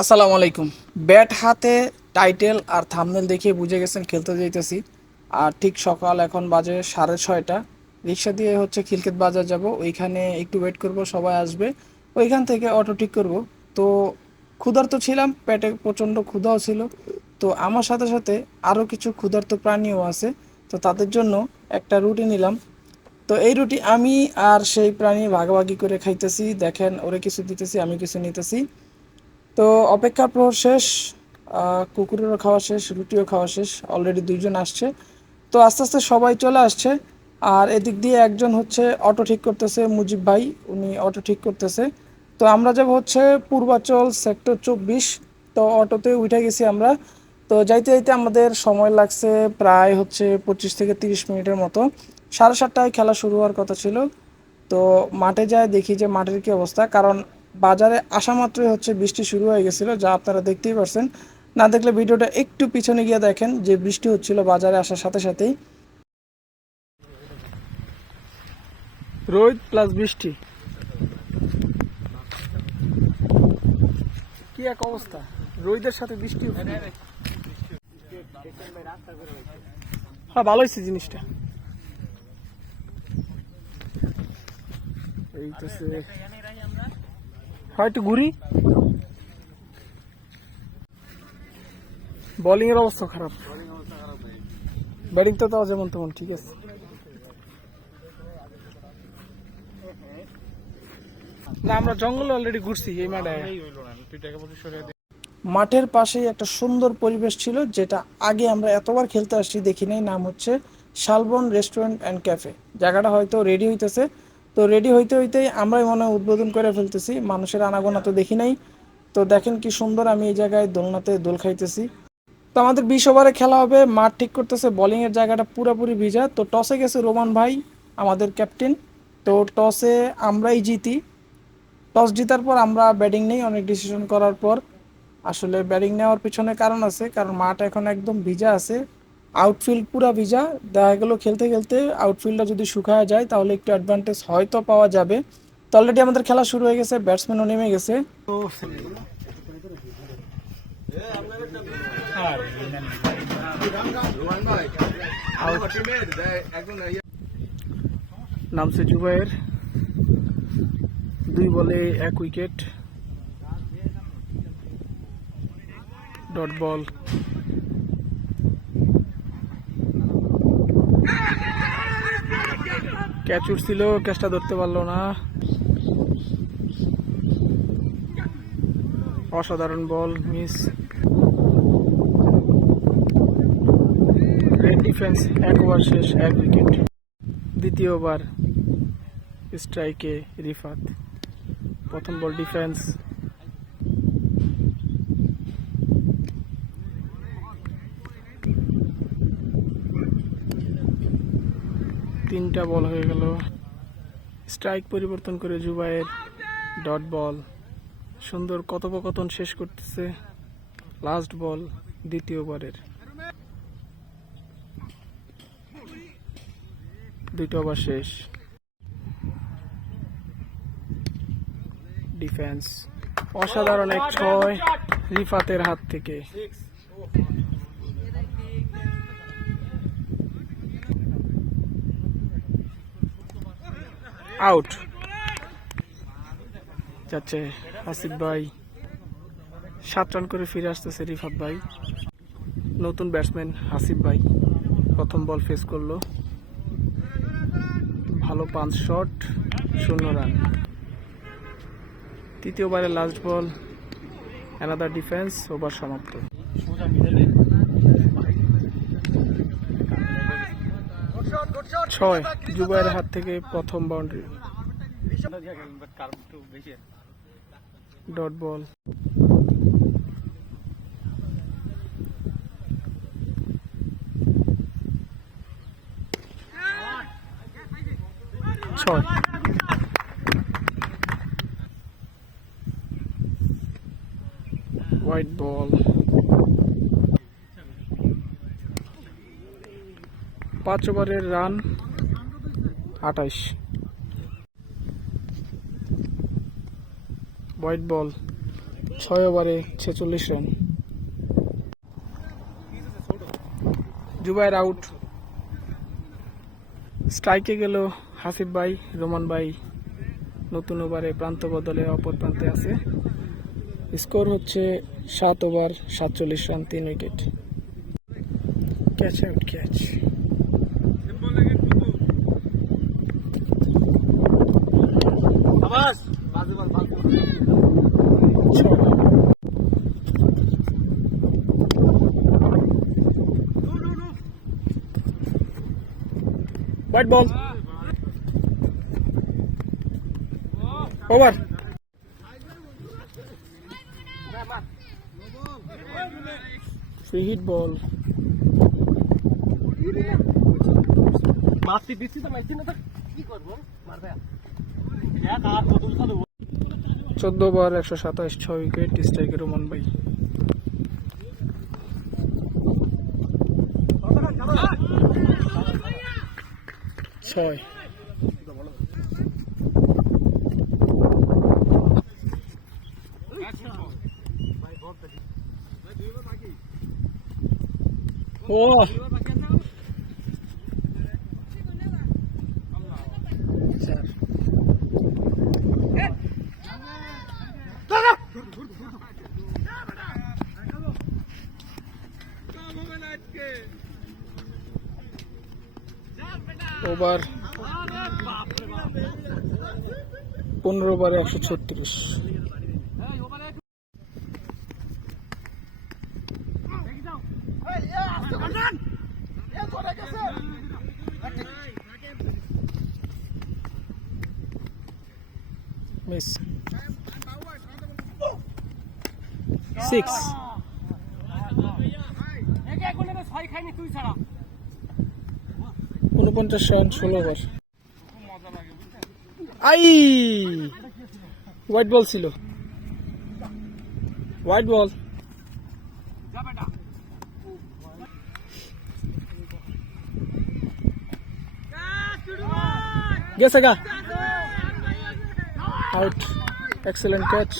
আসসালামু আলাইকুম। ব্যাট হাতে টাইটেল আর থামনেল দেখে বুঝে গেছেন, খেলতে যাইতেছি। আর ঠিক সকাল এখন বাজে সাড়ে ছয়টা। রিক্সা দিয়ে হচ্ছে খিলকেত বাজার যাব। ওইখানে একটু ওয়েট করব, সবাই আসবে। ওইখান থেকে অটো ঠিক করব। তো ক্ষুধার্ত ছিলাম, পেটে প্রচণ্ড ক্ষুধাও ছিল। তো আমার সাথে সাথে আরও কিছু ক্ষুধার্ত প্রাণীও আছে। তো তাদের জন্য একটা রুটি নিলাম। তো এই রুটি আমি আর সেই প্রাণী ভাগাভাগি করে খাইতেছি। দেখেন, ওরে কিছু দিতেছি, আমি কিছু নিতেছি। তো অপেক্ষার প্রহর শেষ কুকুরেরও খাওয়া শেষ, রুটিও খাওয়া শেষ অলরেডি দুইজন আসছে। তো আস্তে আস্তে সবাই চলে আসছে। আর এদিক দিয়ে একজন হচ্ছে অটো ঠিক করতেছে, মুজিব ভাই, উনি অটো ঠিক করতেছে। তো আমরা যাব হচ্ছে পূর্বাচল সেক্টর চব্বিশ। তো অটোতে উঠে গেছি আমরা। তো যাইতে যাইতে আমাদের সময় লাগছে প্রায় হচ্ছে পঁচিশ থেকে তিরিশ মিনিটের মতো। সাড়ে সাতটায় খেলা শুরু হওয়ার কথা ছিল। তো মাঠে যায় দেখি যে মাঠের কি অবস্থা। কারণ বাজারে আসা মাত্রই হচ্ছে বৃষ্টি শুরু হয়ে গেছিল, যা আপনারা দেখতেই পারছেন। না দেখলে ভিডিওটা একটু পিছনে গিয়ে দেখেন যে বৃষ্টি হচ্ছিল বাজারে আসার সাথে সাথেই। রোদ প্লাস বৃষ্টি। কি এক অবস্থা? রোদের সাথে বৃষ্টি হ্যাঁ ভালো হয়েছে জিনিসটা। এইটাছে হয়তো ঘুরি। বোলিং এর অবস্থা খারাপ। ব্যাটিং তো তাও যেমন তেমন, ঠিক আছে। না, আমরা জঙ্গলে অলরেডি ঘুরছি এই মাঠে। মাঠের পাশেই একটা সুন্দর পরিবেশ ছিল, যেটা আগে আমরা এতবার খেলতে আসছি, দেখি নাই। নাম হচ্ছে শালবন রেস্টুরেন্ট অ্যান্ড ক্যাফে। জায়গাটা হয়তো রেডি হইতেছে। তো রেডি হইতে হইতেই আমরাই মনে হয় উদ্বোধন করে ফেলতেছি। মানুষের আনাগোনা তো দেখি নাই। তো দেখেন কি সুন্দর আমি এই জায়গায় দোলনাতে দোল খাইতেছি। তো আমাদের বিশ ওভারে খেলা হবে, মাঠ ঠিক করতেছে বোলিং এর জায়গাটা পুরোপুরি ভিজা। তো টসে গেছে রোমান ভাই, আমাদের ক্যাপ্টেন তো টসে আমরাই জিতি। টস জিতার পর আমরা ব্যাটিং নেই, অনেক ডিসিশন করার পর। আসলে ব্যাটিং নেওয়ার পিছনে কারণ আছে, কারণ মাঠ এখন একদম ভিজা আছে। আউটফিল্ড পুরা ভিজা। দেখা গেল খেলতে খেলতে আউটফিল্ডটা যদি শুকায় যায়, তাহলে একটু অ্যাডভান্টেজ হয়তো পাওয়া যাবে। তো অলরেডি আমাদের খেলা শুরু হয়ে গেছে ব্যাটসম্যানও নেমে গেছে। নামছে জুবাইয়ের দুই বলে এক উইকেট ডট বল ক্যাচ উঠছিল ক্যাচটা ধরতে পারল না। অসাধারণ বল, মিস। ডিফেন্স এক ওভার শেষ, এক উইকেট দ্বিতীয় ওভার স্ট্রাইকে রিফাত। প্রথম বল ডিফেন্স তিনটা বল হয়ে গেল। স্ট্রাইক পরিবর্তন করে জুবাইয়ের ডট বল। সুন্দর কথোপকথন শেষ করতেছে লাস্ট বল দ্বিতীয় ওভারের। দুইটা ওভার শেষ। ডিফেন্স অসাধারণ এক ছয় রিফাতের হাত থেকে। আউট যাচ্ছে আসিফ ভাই। সাত রান করে ফিরে আসতেছে রিফাত ভাই। নতুন ব্যাটসম্যান হাসিফ ভাই। প্রথম বল ফেস করল। ভালো পাঁচ শট শূন্য run. তৃতীয়বারে last ball another defence over সমাপ্ত। ছয় জুবাইয়ের হাত থেকে প্রথম বাউন্ডারি ডট বল ছয়। হোয়াইট বল পাঁচ ওভারের রান, আঠাইশ। হোয়াইট বল, ছয় ওভারে ছেচল্লিশ রান। জুবাইর আউট। স্ট্রাইকে গেল হাসিফ ভাই, রোমান ভাই। নতুন ওভারে প্রান্ত বদলে অপর প্রান্তে আছে। স্কোর হচ্ছে সাত ওভার সাতচল্লিশ রান, তিন wicket. Catch out, catch. White ball. Over. Free hit ball. মারছি দিচ্ছি তো মারছি না তো কি করব মারবে এক আর বোতল খাবে চোদ্দ ওভার একশো সাতাশ ছয় উইকেট স্ট্রাইকের রোমান ভাই। ছয়। ও! ওভার পনেরো ওভারে একশো ছত্রিশ। মিস। সিক্স একে এক বলে ছয় খাইনি তুই ছাড়া উনপঞ্চাশ রান, ষোলো ওভার। আই! হোয়াইট বল ছিল। হোয়াইট বল গেছে গা out excellent catch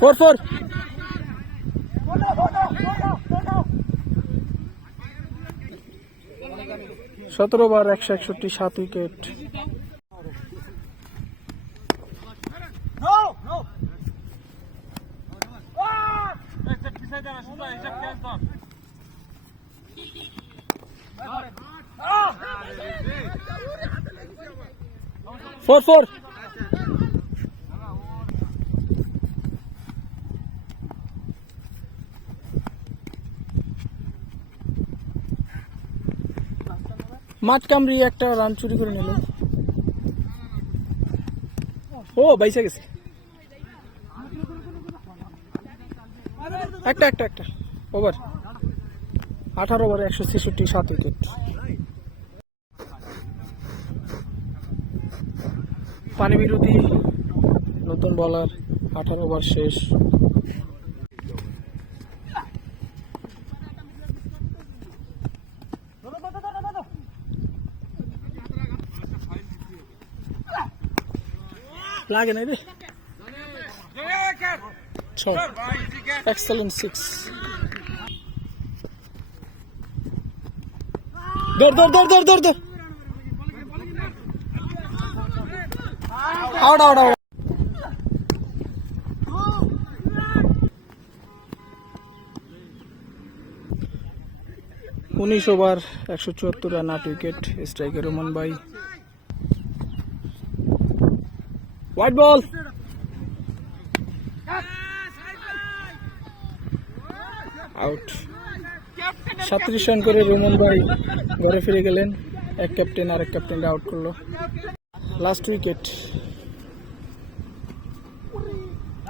four four সতেরো বার একশো একষট্টি সাত উইকেট। Four four. মাঠ কামড়ি একটা রান চুরি করে নিল। ও, বাইসে গেছে। একটা একটা একটা। ওভার আঠারো ওভারে একশো ছেষট্টি, সাত উইকেট পানি বিরোধী নতুন বলার আঠারো ওভার শেষ। লাগে নাই রে। ছয়। এক্সেলেন্ট সিক্স দৌড় দৌড় দৌড় দৌড় দৌড় দৌড় আউট আউট আউট। উনিশ ওভার একশো চুয়াত্তর রান, আট উইকেট, স্ট্রাইকার রোমান ভাই। হোয়াইট বল আউট সাতত্রিশ রান করে রোমান ভাই ঘরে ফিরে গেলেন। এক ক্যাপ্টেন আর এক ক্যাপ্টেন আউট করল। লাস্ট উইকেট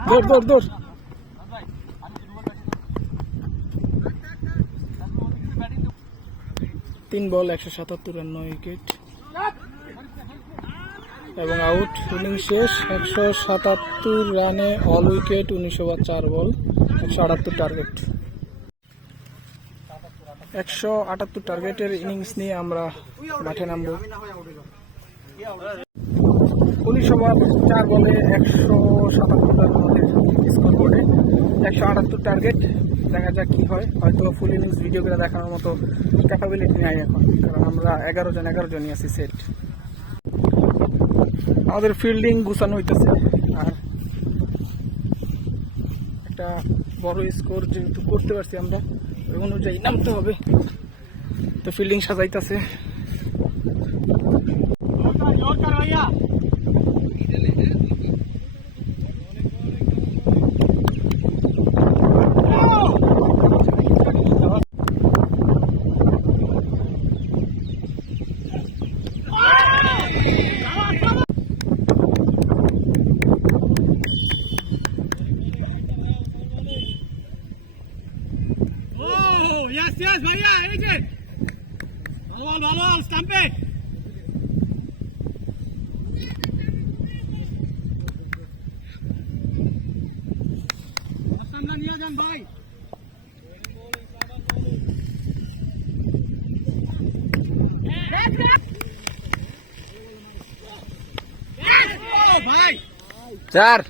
দৌড় দৌড় দৌড়। তিন বল, একশো সাতাত্তর রান, নয় উইকেট এবং আউট ইনিংস শেষ, একশো সাতাত্তর রানে অল উইকেট উনিশ ওভার চার বল, একশো আটাত্তর টার্গেট একশো আটাত্তর টার্গেটের ইনিংস নিয়ে আমরা মাঠে নামবো। উনিশ ওভার চার বলে একশো সাতাত্তর রান স্কোর বোর্ডে একশো আটাত্তর টার্গেট দেখা যাক কি হয়। হয়তো ফুল ইনিংস ভিডিও করে দেখানোর মতো ক্যাপাবিলিটি নাই এখন, কারণ আমরা এগারো জন, এগারো জনই আছি সেট আমাদের ফিল্ডিং গুছানো হইতেছে। আর একটা বড় স্কোর যেহেতু করতে পারছি আমরা, ওই অনুযায়ী নামতে হবে। তো ফিল্ডিং সাজাইতেছে। Yes, Maria, anything. Ball on, ball on, stamp it. নিয়ে যান ভাই চার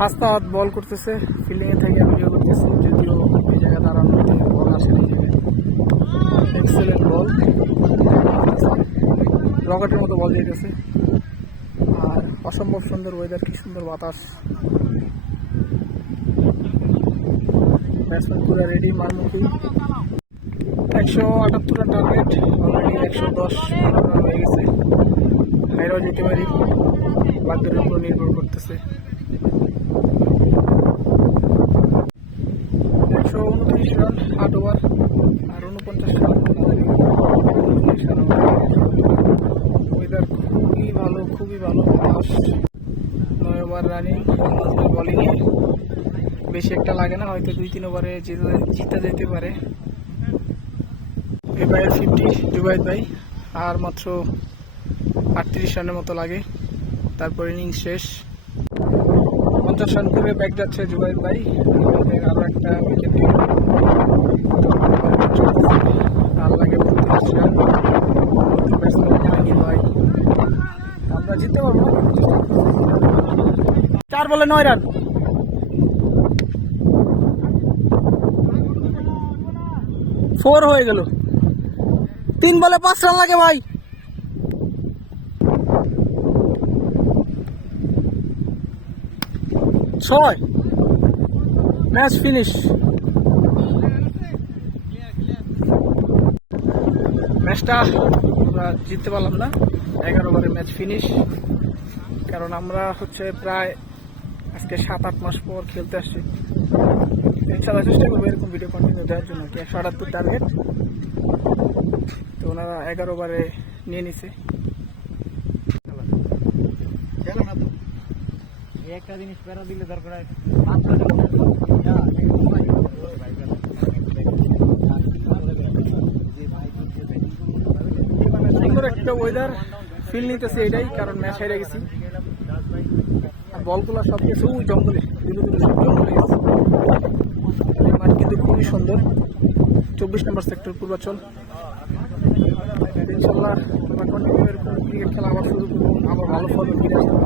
হাস্তাহাত বল করতেছে ফিল্ডিংয়ে থেকে ভিডিও করতেছে, যদিও এই জায়গায় দাঁড়ানো বল আসে এক্সেলেন্ট বল। রকেটের মতো বল দিতেছে। আর অসম্ভব সুন্দর ওয়েদার কি সুন্দর বাতাস। ব্যাটসম্যান পুরো রেডি মারমুখী। একশো আটাত্তর টার্গেট অলরেডি একশো দশ হয়ে গেছে। হাইরাও যেতে পারি। বাদ্যের উপর নির্ভর করতেছে। উনত্রিশ রান আট ওভার আর উনপঞ্চাশ রান ওয়েদার খুবই ভালো খুবই ভালো বাতাস নয় ওভার রানিং বলিংয়ে বেশি একটা লাগে না হয়তো দুই তিন ওভারে জিতে জিতে যেতে পারে এবার ফিফটি জুবাইদ ভাই আর মাত্র আটত্রিশ রানের মতো লাগে। তারপর ইনিংস শেষ। পঞ্চাশ রান করে যাচ্ছে জুবাইদ ভাই। আমাদের আরও একটা জিততে পারব। চার বলে নয় রান। ফোর হয়ে গেল। তিন বলে পাঁচ রান লাগে ভাই। ছয়। ম্যাচ ফিনিশ ম্যাচটা আমরা জিততে পারলাম না। এগারো ওভারে ম্যাচ ফিনিশ কারণ আমরা হচ্ছে প্রায় আজকে সাত, আট মাস পর খেলতে আসছি। ইনশাল্লাহ চেষ্টা করব এরকম ভিডিও কন্টিনিউ দেওয়ার জন্য। কি একশো আটাত্তর টার্গেট তো ওনারা এগারো ওভারে নিয়ে নিছে। একটা জিনিস প্যারা দিলে দরকার হয় সুন্দর একটা ওয়েদার ফিল নিতেছি এটাই কারণ ম্যাচ হেরে গেছি আর বলগুলো সব কিছু জঙ্গলে দূরে দূরে সব জঙ্গলে গেছে মাঠ কিন্তু খুবই সুন্দর চব্বিশ নম্বর সেক্টর পূর্বাচল ইনশাল্লাহ ক্রিকেট খেলা আমার শুরু করুন আমার ভালো ফলো ফিরে আসুন